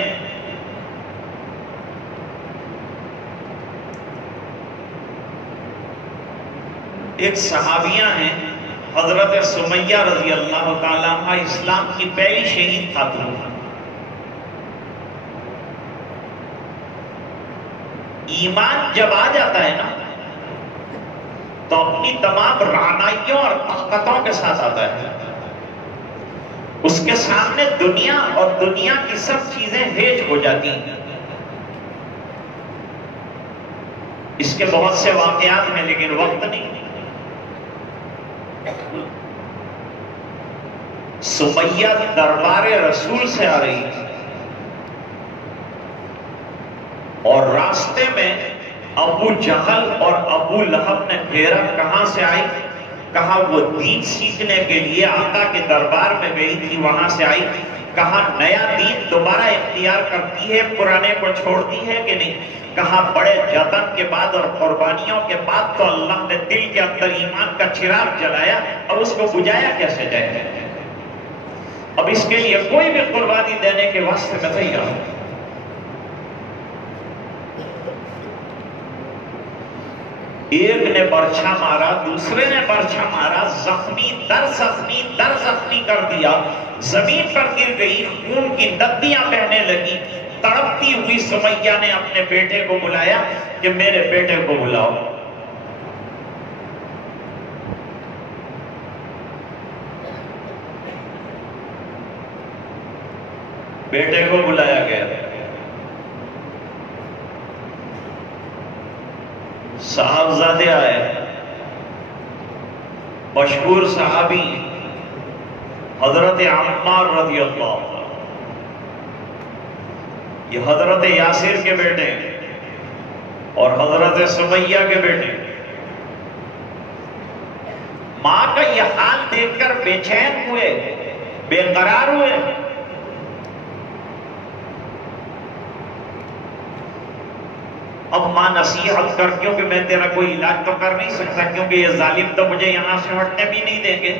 ایک صحابیہ ہیں حضرت سمیہ رضی اللہ تعالیٰ عنہ، اسلام کی پہلی شہید خاتون، ایمان جب آ جاتا ہے نا تو اپنی تمام رعنائیوں اور طاقتوں کے ساتھ آتا ہے۔ اس کے سامنے دنیا اور دنیا کی سب چیزیں ہیج ہو جاتی ہیں. اس کے بہت سے واقعات ہیں لیکن وقت نہیں. سمیہ دربار رسول سے آ رہی تھی اور راستے میں ابو جہل اور ابو لہب نے گھیرا. کہاں سے آئی؟ کہا وہ دین سیکھنے کے لیے آقا کے دربار میں گئی تھی، وہاں سے آئی. کہا نیا دین دوبارہ اختیار کرتی ہے، پرانے کو چھوڑتی ہے کہ نہیں؟ کہا بڑے جتن کے بعد اور قربانیوں کے بعد تو اللہ نے دل کے اندر ایمان کا چراغ جلایا، اور اس کو بجھایا کیسے جائے؟ اب اس کے لیے کوئی بھی قربانی دینے کے واسطے میں تیار ہوں. ایک نے برچھا مارا، دوسرے نے برچھا مارا، زخمی در زخمی در زخمی کر دیا. زمین پر گر گئی، خون کی ندیاں بہنے لگی. تڑپتی ہوئی سمیہ نے اپنے بیٹے کو بلایا کہ میرے بیٹے کو بلاؤ. بیٹے کو بلایا گیا. صاحبزادے آئے. مشہور صحابی حضرت عمار رضی اللہ عنہ، یہ حضرت یاسر کے بیٹے اور حضرت سمیہ کے بیٹے. ماں کا یہ حال دیکھ کر بے چین ہوئے، بے قرار ہوئے. اب ماں نصیحت کر، کیونکہ میں تیرا کوئی علاج تو کر نہیں سکتا، کیونکہ یہ ظالم تو مجھے یہاں سے ہٹنے بھی نہیں دیں گے.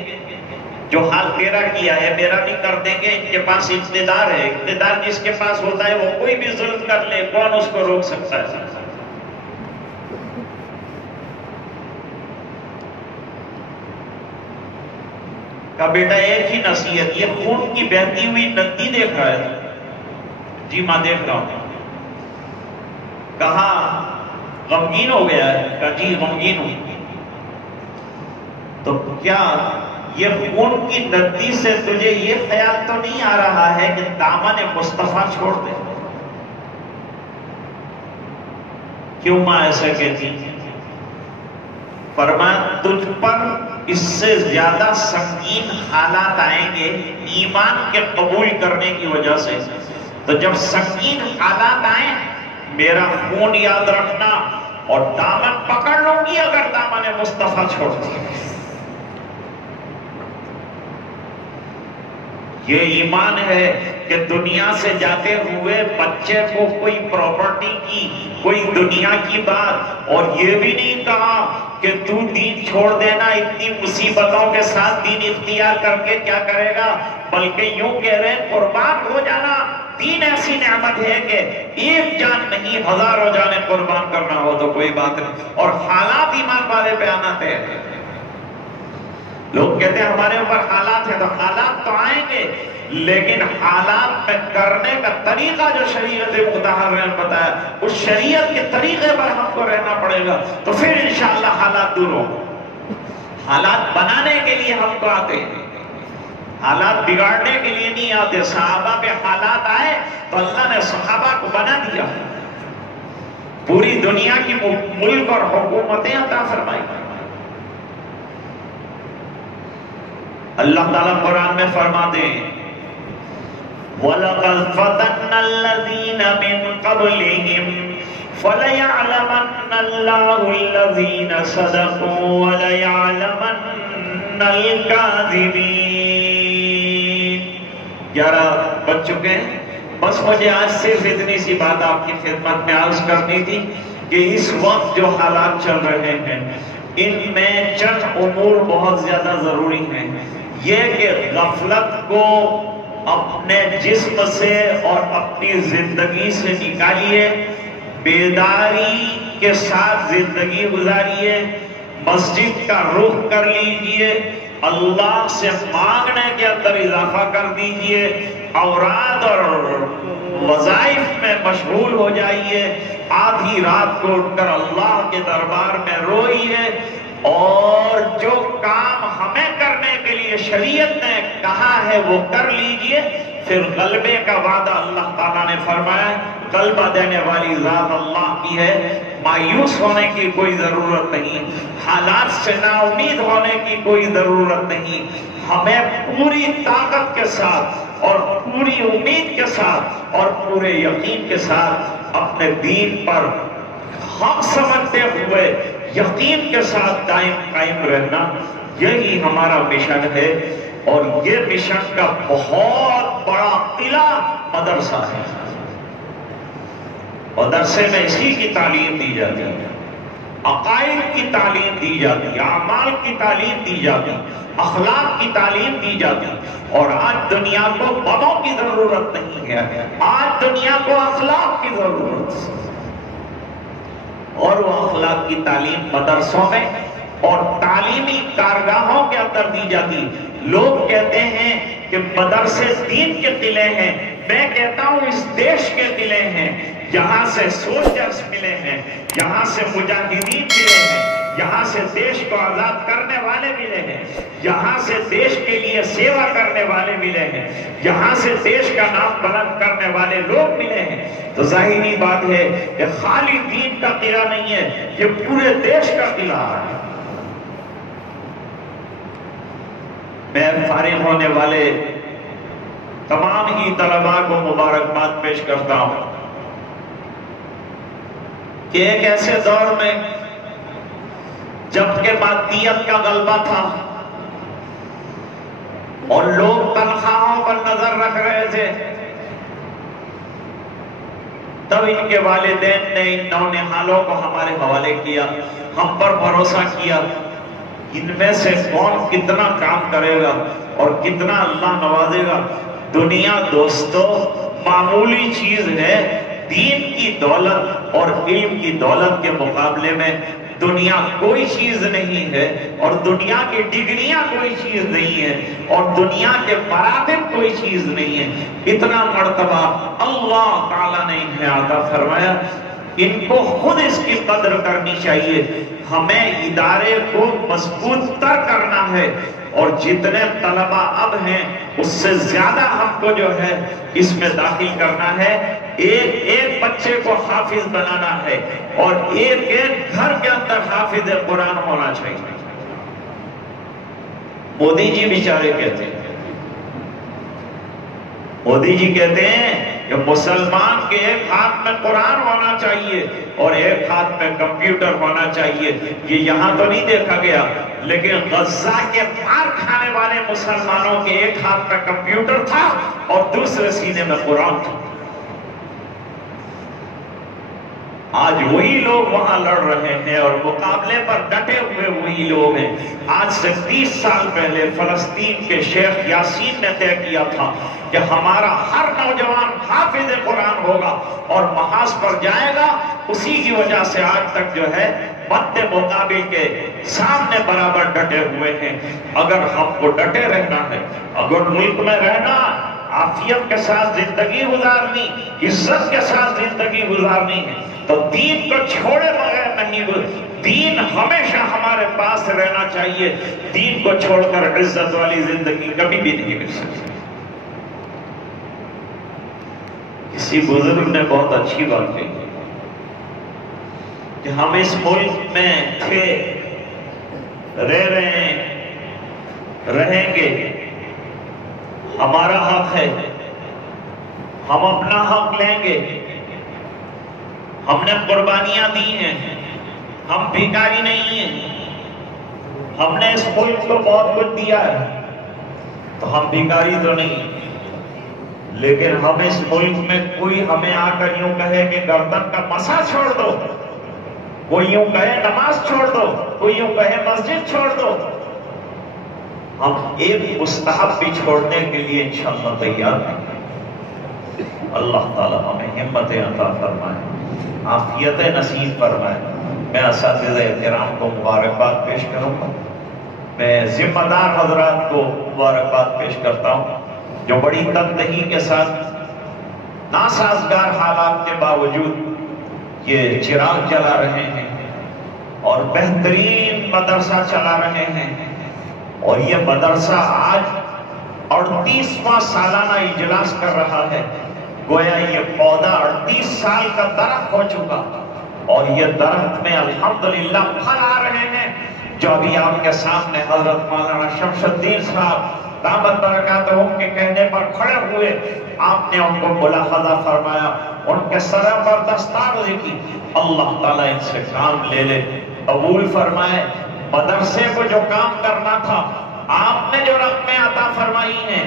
جو حال تیرا کیا ہے میرا بھی کر دیں گے. ان کے پاس اقتدار ہے، اقتدار جس کے پاس ہوتا ہے وہ کوئی بھی ظلم کر لے، کون اس کو روک سکتا ہے؟ کہا بیٹا ایک ہی نصیحت، یہ خون کی بہتی ہوئی ندی دیکھ رہا ہے؟ جی ماں دیکھ رہا ہوں. کہا غمگین ہو گیا ہے؟ کہا جی غمگین ہوں. تو کیا یہ خون کی ندی سے تجھے یہ خیال تو نہیں آ رہا ہے کہ دامن مصطفیٰ چھوڑ دے؟ کیوں ماں ایسا کہتی؟ فرمایا تجھ پر اس سے زیادہ سنگین حالات آئیں گے ایمان کے قبول کرنے کی وجہ سے. تو جب سنگین حالات آئیں میرا خون یاد رکھنا اور دامن پکڑ لوں گی اگر دامن مصطفیٰ چھوڑ دی. یہ ایمان ہے کہ دنیا سے جاتے ہوئے بچے کو کوئی پراپرٹی کی، کوئی دنیا کی بات، اور یہ بھی نہیں کہا کہ تو دین چھوڑ دینا، اتنی مصیبتوں کے ساتھ دین اختیار کر کے کیا کرے گا، بلکہ یوں کہہ رہے ہیں قربان ہو جانا. دین ایسی نعمت ہے کہ ایک جان نہیں ہزاروں جانیں قربان کرنا ہو تو کوئی بات نہیں. اور حالات ایمان والے بیانات ہیں. لوگ کہتے ہیں ہمارے اوپر حالات ہیں، تو حالات تو آئیں گے لیکن حالات میں کرنے کا طریقہ جو شریعت مطہرہ نے بتایا اس شریعت کے طریقے پر ہم کو رہنا پڑے گا، تو پھر انشاءاللہ حالات دور ہوں. حالات بنانے کے لیے ہم کو آتے ہیں، حالات بگاڑنے کے لیے نہیں آتے. صحابہ پہ حالات آئے تو اللہ نے صحابہ کو بنا دیا، پوری دنیا کی ملک اور حکومتیں عطا فرمائی. اللہ تعالیٰ قرآن میں فرماتے ہیں وَلَقَدْ فَتَنَّ الَّذِينَ مِن قَبْلِهِمْ فَلَيَعْلَمَنَّ اللَّهُ الَّذِينَ صَدَقُوا وَلَيَعْلَمَنَّ الْكَاذِبِينَ. 11 بج چکے ہیں. بس مجھے آج صرف اتنی سی بات آپ کی خدمت میں عرض کرنی تھی کہ اس وقت جو حالات چل رہے ہیں ان میں چند امور بہت زیادہ ضروری ہیں. یہ کہ غفلت کو اپنے جسم سے اور اپنی زندگی سے نکالیے، بیداری کے ساتھ زندگی گزاریے، مسجد کا رخ کر لیجئے، اللہ سے مانگنے کے اندر اضافہ کر دیجئے، اوراد اور وظائف میں مشغول ہو جائیے، آدھی رات کو اٹھ کر اللہ کے دربار میں روئیے، اور جو کام ہمیں کرنے کے لیے شریعت نے کہا ہے وہ کر لیجئے. پھر غلبے کا وعدہ اللہ تعالیٰ نے فرمایا. غلبہ دینے والی ذات اللہ کی ہے. مایوس ہونے کی کوئی ضرورت نہیں, حالات سے نا امید ہونے کی کوئی ضرورت نہیں. ہمیں پوری طاقت کے ساتھ اور پوری امید کے ساتھ اور پورے یقین کے ساتھ اپنے دین پر حق سمجھتے ہوئے یقین کے ساتھ قائم رہنا, یہی ہمارا مشن ہے. اور یہ مشن کا بہت بڑا قلعہ مدرسہ ہے. مدرسے میں اسی کی تعلیم دی جاتی ہے, عقائد کی تعلیم دی جاتی, اعمال کی تعلیم دی جاتی, اخلاق کی تعلیم دی جاتی. اور آج دنیا کو بموں کی ضرورت نہیں ہے, آج دنیا کو اخلاق کی ضرورت ہے. اور وہ اخلاق کی تعلیم مدرسوں میں اور تعلیمی کارگاہوں کے اندر دی جاتی. لوگ کہتے ہیں کہ مدرسے دین کے قلعے ہیں. میں کہتا ہوں اس دیش کے قلعے ہیں. یہاں سے سولجرز ملے ہیں, یہاں سے مجاہدین ملے ہیں, یہاں سے دیش کو آزاد کرنے والے ملے ہیں, یہاں سے دیش کے لیے سیوا کرنے والے ملے ہیں, یہاں سے دیش کا نام بلند کرنے والے لوگ ملے ہیں. تو ظاہری بات ہے کہ خالی دین کا قلعہ نہیں ہے, یہ پورے دیش کا قلعہ ہے. میں فارغ ہونے والے تمام ہی طلباء کو مبارکباد پیش کرتا ہوں کہ ایک ایسے دور میں جب کہ مادیت کا غلبہ تھا اور لوگ تنخواہوں پر نظر رکھ رہے تھے, تب ان کے والدین نے ان نونہالوں کو ہمارے حوالے کیا, ہم پر بھروسہ کیا. ان میں سے کون کتنا کام کرے گا اور کتنا اللہ نوازے گا. دنیا دوستو معمولی چیز ہے. دین کی دولت اور علم کی دولت کے مقابلے میں دنیا کوئی چیز نہیں ہے, اور دنیا کی ڈگریاں کوئی چیز نہیں ہے, اور دنیا کے مراتب کوئی چیز نہیں ہے. اتنا مرتبہ اللہ تعالیٰ نے انہیں عطا فرمایا. ان کو خود اس کی قدر کرنی چاہیے. ہمیں ادارے کو مضبوط تر کرنا ہے, اور جتنے طلباء اب ہیں اس سے زیادہ ہم کو جو ہے اس میں داخل کرنا ہے. ایک ایک بچے کو حافظ بنانا ہے, اور ایک ایک گھر کے اندر حافظ قرآن ہونا چاہیے. مودی جی بیچارے کہتے ہیں, مودی جی کہتے ہیں کہ مسلمان کے ایک ہاتھ میں قرآن ہونا چاہیے اور ایک ہاتھ میں کمپیوٹر ہونا چاہیے. یہ یہاں تو نہیں دیکھا گیا, لیکن غزہ کے مار کھانے والے مسلمانوں کے ایک ہاتھ میں کمپیوٹر تھا اور دوسرے سینے میں قرآن تھا. آج وہی لوگ وہاں لڑ رہے ہیں اور مقابلے پر ڈٹے ہوئے وہی لوگ ہیں. آج سے 30 سال پہلے فلسطین کے شیخ یاسین نے طے کیا تھا کہ ہمارا ہر نوجوان حافظ قرآن ہوگا اور محاذ پر جائے گا. اسی کی وجہ سے آج تک جو ہے مد مقابل کے سامنے برابر ڈٹے ہوئے ہیں. اگر ہم کو ڈٹے رہنا ہے, اگر ملک میں رہنا, عافیت کے ساتھ زندگی گزارنی, عزت کے ساتھ زندگی گزارنی ہے, تو دین کو چھوڑے بغیر نہیں. دین ہمیشہ ہمارے پاس رہنا چاہیے. دین کو چھوڑ کر عزت والی زندگی کبھی بھی نہیں مل سکتی. کسی بزرگ نے بہت اچھی بات کہی کہ ہم اس ملک میں تھے, رہ رہے ہیں, رہیں گے. ہمارا حق ہے, ہم اپنا حق لیں گے. ہم نے قربانیاں دی ہیں, ہم بھیکاری نہیں ہیں. ہم نے اس ملک کو بہت کچھ دیا ہے, تو ہم بھیکاری تو نہیں. لیکن ہم اس ملک میں کوئی ہمیں آ کر یوں کہے کہ گردن کا مسا چھوڑ دو, کوئی یوں کہے نماز چھوڑ دو, کوئی یوں کہے مسجد چھوڑ دو, ہم ایک مستحب بھی چھوڑنے کے لیے انشاءاللہ تیار ہیں. اللہ تعالیٰ ہمیں ہمت عطا فرمائے, عافیت نصیب فرمائے. میں اساتذہ کرام کو مبارکباد پیش کروں گا. میں ذمہ دار حضرات کو مبارکباد پیش کرتا ہوں جو بڑی تندہی کے ساتھ ناسازگار حالات کے باوجود یہ چراغ جلا رہے ہیں اور بہترین مدرسہ چلا رہے ہیں. اور یہ مدرسہ آج 38واں سالانہ اجلاس کر رہا ہے. گویا یہ پودا 38 سال کا درخت ہو چکا اور یہ درخت میں الحمدللہ پھل آ رہے ہیں. جو ابھی آپ کے سامنے حضرت مولانا شمس الدین صاحب دامت برکاتہم کے کہنے پر کھڑے ہوئے، آپ نے ان کو ملاحظہ فرمایا، ان کے سر پر دستار لکھی. اللہ تعالیٰ ان سے کام لے لے، قبول فرمائے. مدرسے کو جو کام کرنا تھا آپ نے جو رقمیں عطا فرمائی ہیں،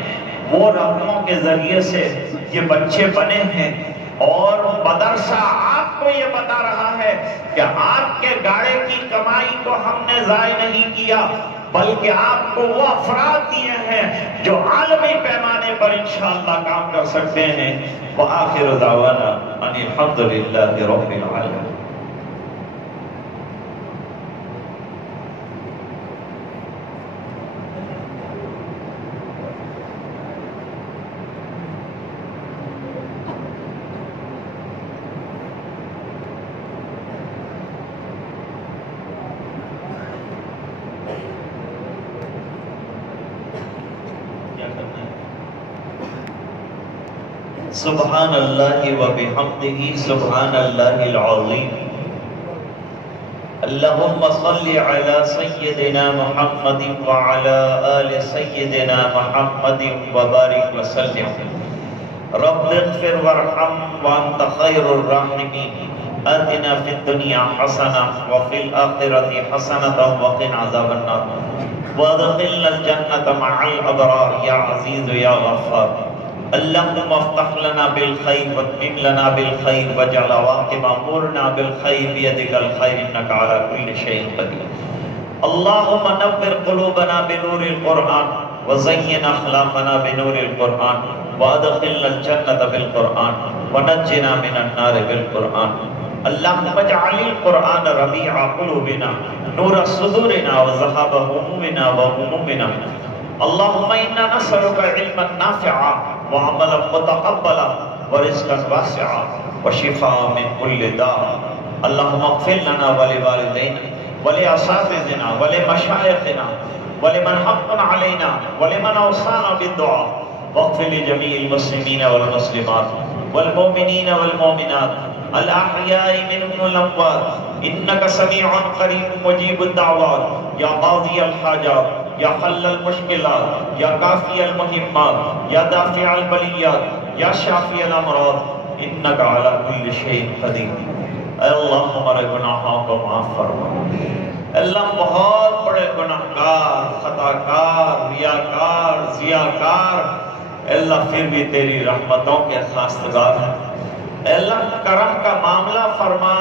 وہ رقموں کے ذریعے سے یہ بچے بنے ہیں. اور مدرسہ آپ کو یہ بتا رہا ہے کہ آپ کے گاڑے کی کمائی کو ہم نے ضائع نہیں کیا، بلکہ آپ کو وہ افراد دیے ہیں جو عالمی پیمانے پر انشاءاللہ کام کر سکتے ہیں. وآخر دعوانا ان الحمدللہ رب العالمین. سبحان اللہ و بحمدہ سبحان اللہ العظیم. اللہم صلی علی سیدنا محمد وعلی آل سیدنا محمد وبارک وسلم. رب اغفر وارحم وانت خیر الراحمین. آتنا فی الدنیا حسنہ وفی الآخرۃ حسنۃ وقنا عذاب النار. وادخلنا الجنة مع الابرار یا عزیز یا غفار. اللهم افتح لنا بالخير واتمم لنا بالخير واجعل عواقب امورنا بالخير بيدك الخير انك على كل شيء قدير. اللهم نور قلوبنا بنور القرآن وزين اخلاقنا بنور القرآن وادخلنا الجنة بالقرآن ونجنا من النار بالقرآن. اللهم اجعل القرآن ربيع قلوبنا نور صدورنا وذهاب همومنا وغمومنا. اللهم انا نسألك علما نافعا وعملا متقبلا ورزقا واسعا وشفاء من كل داء. اللهم اغفر لنا ولوالدينا ولأساتذتنا ولمشايخنا ولمن حق علينا ولمن أوصانا بالدعاء واغفر لجميع المسلمين والمسلمات والمؤمنين والمؤمنات الأحياء منهم والأموات إنك سميع قريب مجيب الدعوات. يا قاضي الحاجات یا حل المشکلات یا کافی المہمات یا دافع البلیات یا شافی الامراض انک علی کل شیء قدیر. اے اللہ ہمارے گناہوں کو معاف فرما. اللہ بہت بڑے گناہگار، خطاکار، ریاکار، ضیاءکار، اللہ پھر بھی تیری رحمتوں کے خواستگار ہیں. اے اللہ کرم کا معاملہ فرما،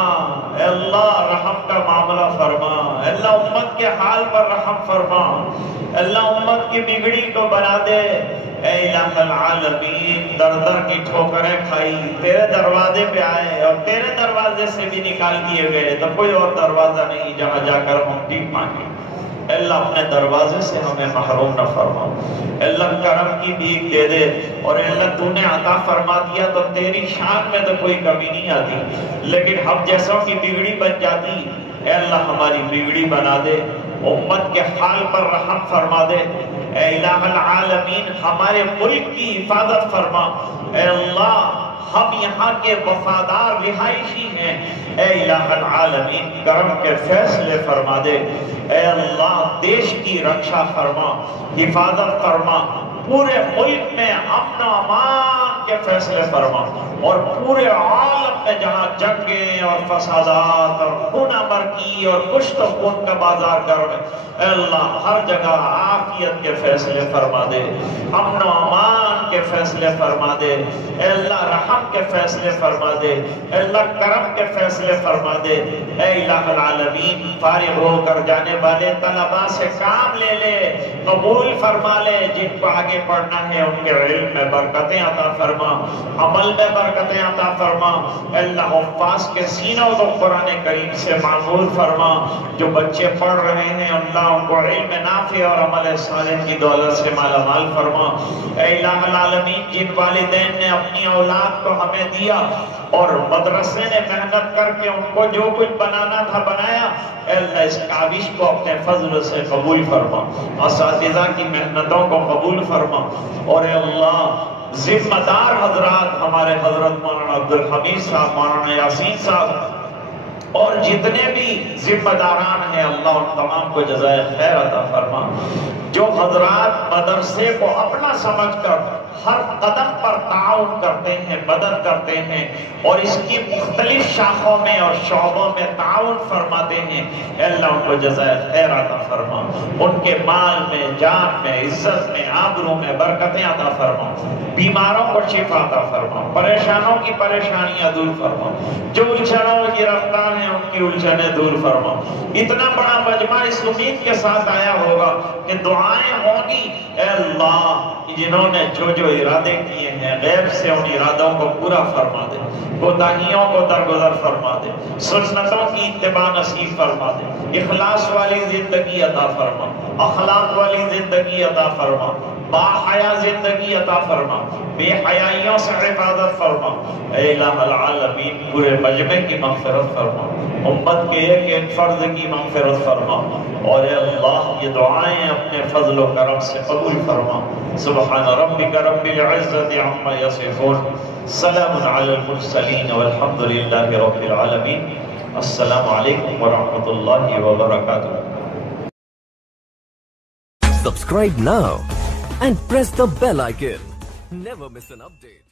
اے اللہ رحم کا معاملہ فرما. اے اللہ امت کے حال پر رحم فرما. اے اللہ امت کی بگڑی کو بنا دے. اے الہ العالمین، در در کی ٹھوکریں کھائی، تیرے دروازے پہ آئے اور تیرے دروازے سے بھی نکال دیے گئے تو کوئی اور دروازہ نہیں جہاں جا کر ہم ٹھیک مانگے. اے اللہ اپنے دروازے سے ہمیں محروم نہ فرما. اے اللہ کرم کی بھیک دے دے. اور اے اللہ تو نے عطا فرما دیا تو تیری شان میں تو کوئی کمی نہیں آتی، لیکن ہم جیسوں کی بگڑی بن جاتی. اے اللہ ہماری بگڑی بنا دے. امت کے حال پر رحم فرما دے. اے الہ العالمین ہمارے ملک کی حفاظت فرما. اے اللہ ہم یہاں کے وفادار رہائشی ہیں. اے الہ العالمین کرم کے فیصلے فرما دے. اے اللہ دیش کی رکشا فرما، حفاظت فرما. پورے ملک میں امن و امان کے فیصلے فرما. اور پورے عالم میں جہاں جنگیں اور فسادات اور خون مرگی اور کشت و خون کا بازار گرم ہے، اے اللہ ہر جگہ عافیت کے فیصلے فرما دے، امن و امان کے فیصلے فرما دے. اے اللہ رحم کے فیصلے فرما دے. اے اللہ کرم کے فیصلے فرما دے. اے الہ العالمین فارغ ہو کر جانے والے طلباء سے کام لے، قبول فرما لے. جن کو آگے پڑھنا ہے ان کے علم میں برکتیں عطا فرما. فرما، عمل میں برکتیں عطا فرما، اللہ حفاظ کے سینوں کو قرآن کریم سے معمور فرما، جو بچے پڑھ رہے ہیں اللہ ان کو علم نافع اور عمل صالح کی دولت سے مالا مال فرما۔ اے الہ العالمین، جن والدین نے اپنی اولاد کو ہمیں دیا اور مدرسے نے محنت کر کے ان کو جو کچھ بنانا تھا بنایا، اے اللہ اس کاوش کو اپنے فضل سے قبول فرما، اساتذہ کی محنتوں کو قبول فرما، اور اے اللہ ذمہ دار حضرات ہمارے حضرت مولانا عبدالحمید صاحب، مولانا یاسین صاحب اور جتنے بھی ذمہ داران ہیں اللہ ان تمام کو جزائے خیر عطا فرما۔ جو حضرات مدرسے کو اپنا سمجھ کر ہر قدم پر تعاون کرتے ہیں، مدد کرتے ہیں اور اس کی مختلف شاخوں میں اور شعبوں میں تعاون فرماتے ہیں، اے اللہ ان کو جزائے خیر عطا فرما، ان کے مال میں، جان میں، عزت میں، آبرو میں برکتیں عطا فرما، بیماروں کو شفا عطا فرما، پریشانوں کی پریشانیاں دور فرما، جو الجھنوں کی رفتار ہیں ان کی الجھنیں دور فرما۔ اتنا بڑا مجمع اس امید کے ساتھ آیا ہوگا کہ دعائیں ہوں گی، اے اللہ جنہوں نے جو ارادے کیے ہیں غیب سے ان ارادوں کو پورا فرما دے، کوتاہیوں کو درگزر فرما دے، سنتوں کی اتباع نصیب فرما دے، اخلاص والی زندگی عطا فرما، اخلاق والی زندگی عطا فرما، با حیا زندگی عطا فرما، بے حیائیوں سے حفاظت فرما۔ اے الہ العالمین پورے مجمع کی مغفرت فرما، امت کے ایک ایک فرد کی مغفرت فرما، اور اے اللہ یہ دعائیں اپنے فضل و کرم سے قبول فرما۔ سبحان ربک رب العزت عما یصفون، سلام علی المرسلین والحمد للہ رب العالمین۔ السلام علیکم ورحمۃ اللہ وبرکاتہ۔ Subscribe now and press the bell icon. Never miss an update.